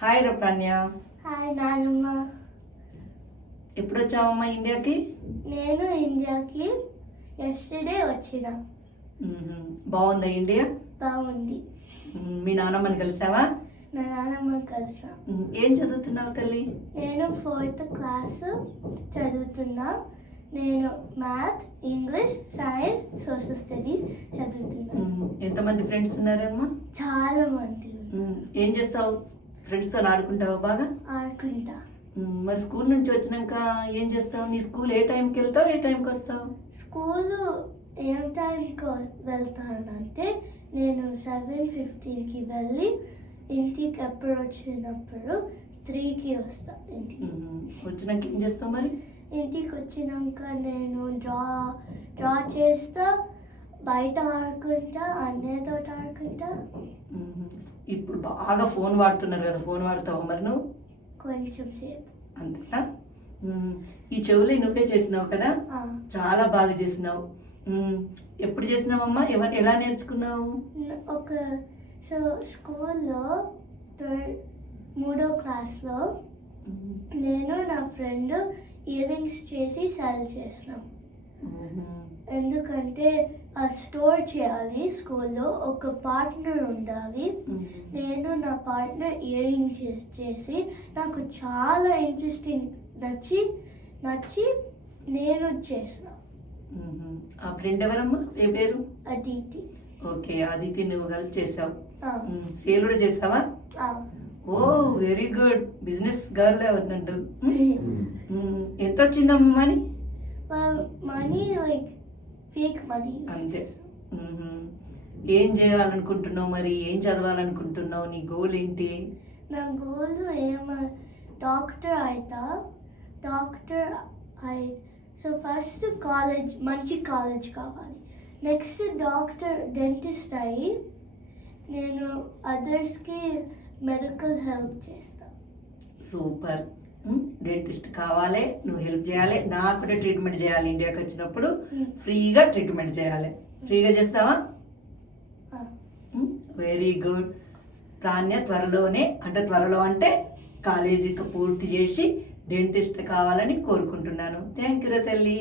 Hi రా ప్రాణ్య hi నానమ్మ. ఎప్పుడు వచ్చావమ్మా ఇండియాకి? నేను ఇండియాకి ఎస్టర్డే వచ్చిన. బాగుందా ఇండియా? బాగుంది. మీ నాన్నమ్మని కలిసావా? నా నానమ్మ కలిసా. ఏం చదువుతున్నావు తల్లి? నేను ఫోర్త్ క్లాస్ చదువుతున్నా. నేను math English science social studies చదువుతున్నా. మ్మ్. ఎంతమంది ఫ్రెండ్స్ ఉన్నారమ్మా? చాలా మంది. ఏం చేస్తావు? ఫ్రెండ్స్తో ఆడుకుంటావా బాగా ఆడుకుంటా. మరి స్కూల్ నుంచి వచ్చినాక ఏం చేస్తావు నీ స్కూల్ ఏ టైంకి వెళ్తావు ఏ టైంకి వస్తావు స్కూలు ఏం టైంకి వెళ్తానంటే నేను సెవెన్ ఫిఫ్టీన్కి వెళ్ళి ఇంటికి ఎప్పుడు వచ్చినప్పుడు త్రీకి వస్తా ఇంటికి. వచ్చినాక ఏం చేస్తావు మరి ఇంటికి వచ్చినాక నేను డ్రా డ్రా చేస్తా బయట ఆడుకుంటా అన్నయ్యతో ఆడుకుంటా. ఇప్పుడు బాగా ఫోన్ వాడుతున్నారు కదా ఫోన్ వాడతావా మరి నువ్వు కొంచెం సేపు అంతేనా. ఈ చెవులు నువ్వే చేసినావు కదా చాలా బాగా చేసినావు. ఎప్పుడు చేసినావమ్మా ఎవరు ఎలా నేర్చుకున్నావు ఒక సో స్కూల్లో థర్డ్ మూడో క్లాస్లో. నేను నా ఫ్రెండ్ ఇయర్ రింగ్స్ చేసి సెల్ చేసినాం. ఎందుకంటే ఆ స్టోర్ చేయాలి స్కూల్లో ఒక పార్ట్నర్ ఉండాలి. నేను నా పార్ట్నర్ ఇయర్ రింగ్ చేసి నాకు చాలా ఇంట్రెస్టింగ్ నచ్చి నచ్చి నేను చేసిన. ఆ ఫ్రెండ్ ఎవరమ్మా? ఏ పేరు? అదితి. ఓకే ఆదిత్య నువ్వు కలిసి చేసావు. సేల్ కూడా చేసావా. ఓ వెరీ గుడ్ బిజినెస్ గర్ల్ ఎవరినంటు మ్మ్. ఎంత వచ్చిందమ్మా మనీ like fake money. అంతే. ఏం చేయాలనుకుంటున్నావు మరి? ఏం చదవాలనుకుంటున్నావు? నీ గోల్ ఏంటి? నా గోల్ ఏమ డాక్టర్ అవుతా డాక్టర్ అయి సో ఫస్ట్ కాలేజ్ మంచి కాలేజ్ కావాలి. నెక్స్ట్ డాక్టర్ డెంటిస్ట్ అయ్యి నేను అదర్స్కి మెడికల్ హెల్ప్ చేస్తా. సూపర్. డెంటిస్ట్ కావాలి నువ్వు హెల్ప్ చేయాలి. నాకు కూడా ట్రీట్మెంట్ చేయాలి ఇండియాకి వచ్చినప్పుడు. ఫ్రీగా ట్రీట్మెంట్ చేయాలి. ఫ్రీగా చేస్తావా? వెరీ గుడ్ ప్రాణ్య త్వరలోనే అంటే త్వరలో అంటే కాలేజీకి పూర్తి చేసి డెంటిస్ట్ కావాలని కోరుకుంటున్నాను. థ్యాంక్ యూ తల్లి.